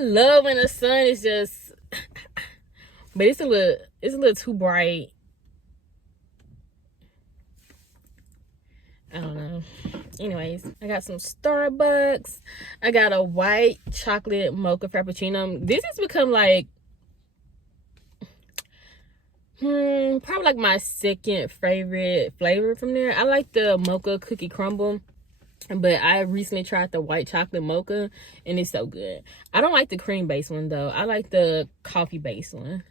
love when the sun is just, but it's a little too bright. I don't know. Anyways, I got some Starbucks. I got a white chocolate mocha frappuccino. This has become like probably like my second favorite flavor from there. I like the mocha cookie crumble, but I recently tried the white chocolate mocha and it's so good. I don't like the cream based one though. I like the coffee based one.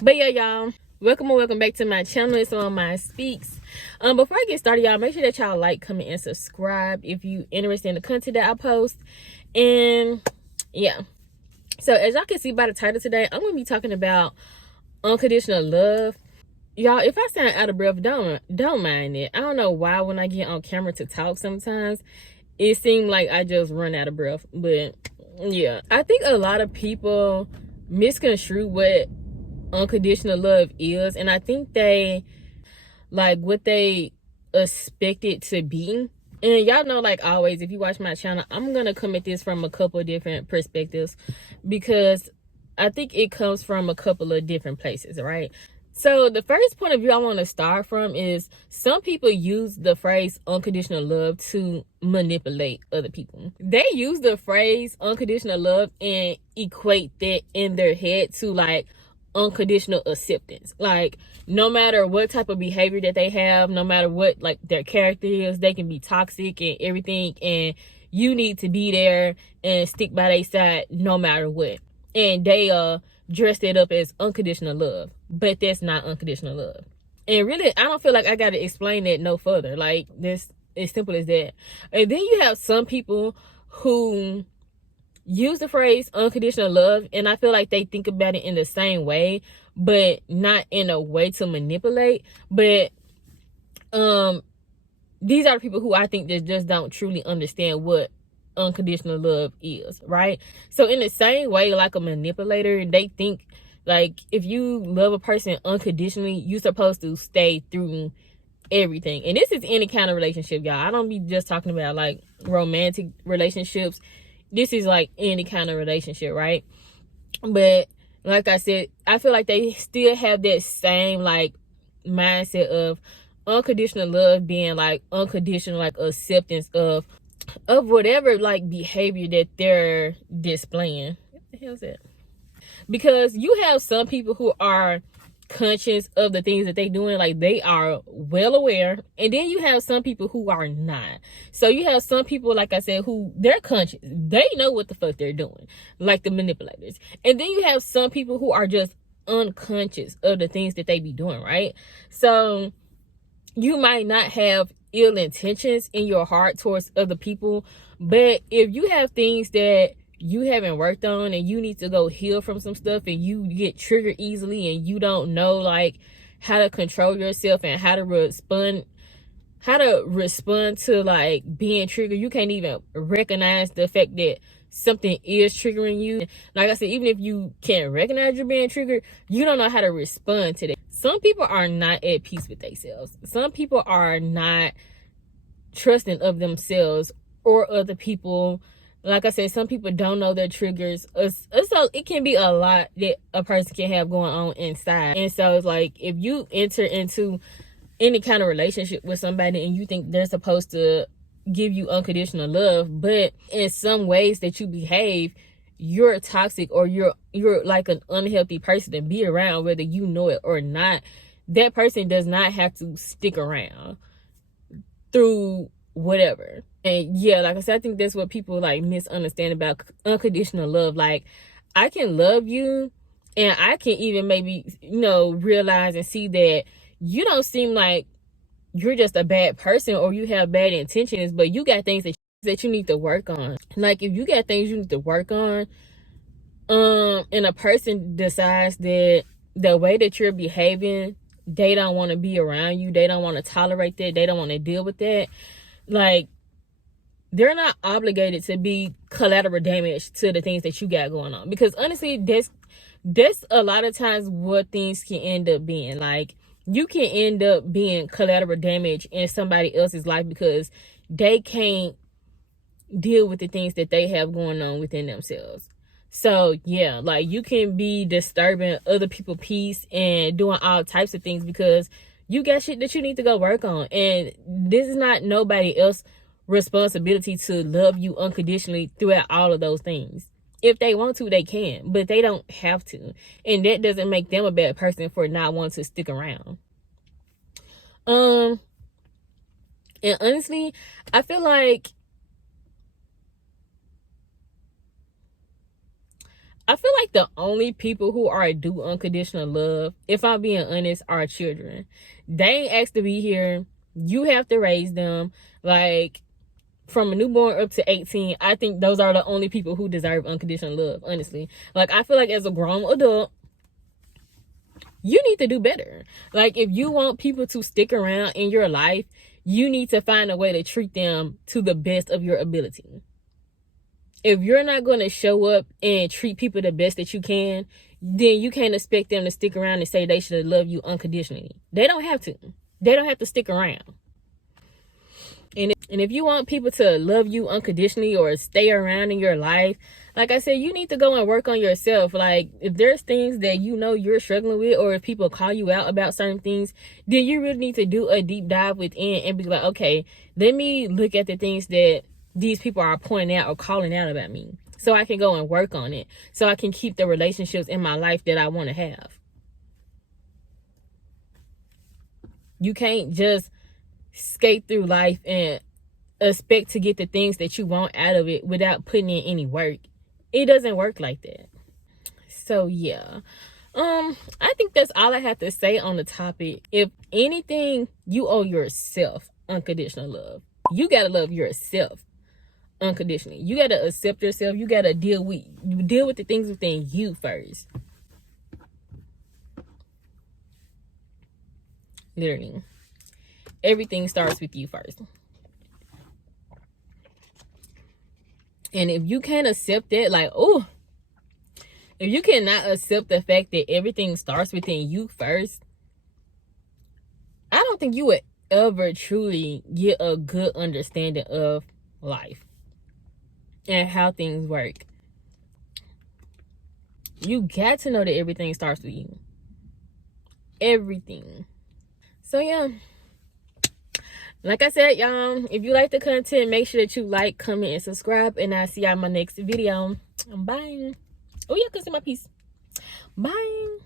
But yeah, y'all, welcome back to my channel. It's on my speaks. Before I get started, y'all, make sure that y'all like, comment, and subscribe if you interested in the content that I post. And yeah, so as y'all can see by the title today, I'm gonna be talking about unconditional love. Y'all, if I sound out of breath, don't mind it. I don't know why when I get on camera to talk sometimes it seems like I just run out of breath. But yeah, I think a lot of people misconstrue what unconditional love is, and I think they like what they expect it to be. And y'all know, like always, if you watch my channel, I'm gonna come at this from a couple of different perspectives because I think it comes from a couple of different places, right? So the first point of view I want to start from is some people use the phrase unconditional love to manipulate other people. They use the phrase unconditional love and equate that in their head to like unconditional acceptance. Like no matter what type of behavior that they have, no matter what like their character is, they can be toxic and everything, and you need to be there and stick by their side no matter what. And they dressed it up as unconditional love, but that's not unconditional love. And really, I don't feel like I gotta explain that no further. Like this, as simple as that. And then you have some people who use the phrase unconditional love, and I feel like they think about it in the same way, but not in a way to manipulate. But these are the people who I think that just don't truly understand what unconditional love is, right? So in the same way, like a manipulator, they think like if you love a person unconditionally, you're supposed to stay through everything. And this is any kind of relationship, y'all. I don't be just talking about like romantic relationships. This is like any kind of relationship, right? But like I said, I feel like they still have that same like mindset of unconditional love being like unconditional like acceptance of whatever like behavior that they're displaying. What the hell is that? Because you have some people who are conscious of the things that they doing, like they are well aware, and then you have some people who are not. So you have some people, like I said, who they're conscious, they know what the fuck they're doing, like the manipulators. And then you have some people who are just unconscious of the things that they be doing, right? So you might not have ill intentions in your heart towards other people, but if you have things that you haven't worked on and you need to go heal from some stuff, and you get triggered easily and you don't know like how to control yourself and how to respond to like being triggered, you can't even recognize the fact that something is triggering you. Like I said, even if you can't recognize you're being triggered, you don't know how to respond to that. Some people are not at peace with themselves. Some people are not trusting of themselves or other people. Like I said, some people don't know their triggers. So it can be a lot that a person can have going on inside. And so it's like if you enter into any kind of relationship with somebody and you think they're supposed to give you unconditional love, but in some ways that you behave, you're toxic or you're like an unhealthy person to be around, whether you know it or not, that person does not have to stick around through whatever. And yeah, like I said, I think that's what people like misunderstand about unconditional love. Like I can love you, and I can even maybe, you know, realize and see that you don't seem like you're just a bad person or you have bad intentions, but you got things that you need to work on. Like if you got things you need to work on, and a person decides that the way that you're behaving, they don't want to be around you, they don't want to tolerate that, they don't want to deal with that, like they're not obligated to be collateral damage to the things that you got going on. Because honestly, that's a lot of times what things can end up being. Like you can end up being collateral damage in somebody else's life because they can't deal with the things that they have going on within themselves. So yeah, like you can be disturbing other people's peace and doing all types of things because you got shit that you need to go work on. And this is not nobody else's responsibility to love you unconditionally throughout all of those things. If they want to, they can, but they don't have to. And that doesn't make them a bad person for not wanting to stick around. And honestly, I feel like the only people who are due unconditional love, if I'm being honest, are children. They ain't asked to be here. You have to raise them. Like, from a newborn up to 18, I think those are the only people who deserve unconditional love, honestly. Like, I feel like as a grown adult, you need to do better. Like, if you want people to stick around in your life, you need to find a way to treat them to the best of your ability. If you're not going to show up and treat people the best that you can, then you can't expect them to stick around and say they should love you unconditionally. They don't have to. They don't have to stick around. And if you want people to love you unconditionally or stay around in your life, like I said, you need to go and work on yourself. Like, if there's things that you know you're struggling with, or if people call you out about certain things, then you really need to do a deep dive within and be like, okay, let me look at the things that these people are pointing out or calling out about me, so I can go and work on it, so I can keep the relationships in my life that I want to have. You can't just skate through life and expect to get the things that you want out of it without putting in any work. It doesn't work like that. So yeah, I think that's all I have to say on the topic. If anything, you owe yourself unconditional love. You gotta love yourself unconditionally. You gotta accept yourself. You gotta deal with the things within you first. Literally, everything starts with you first. And if you can't accept that, like, oh, if you cannot accept the fact that everything starts within you first, I don't think you would ever truly get a good understanding of life and how things work. You got to know that everything starts with you. Everything. So yeah, like I said, y'all, if you like the content, make sure that you like, comment, and subscribe, and I'll see y'all in my next video. Bye. Oh yeah, 'cause in my piece. Bye.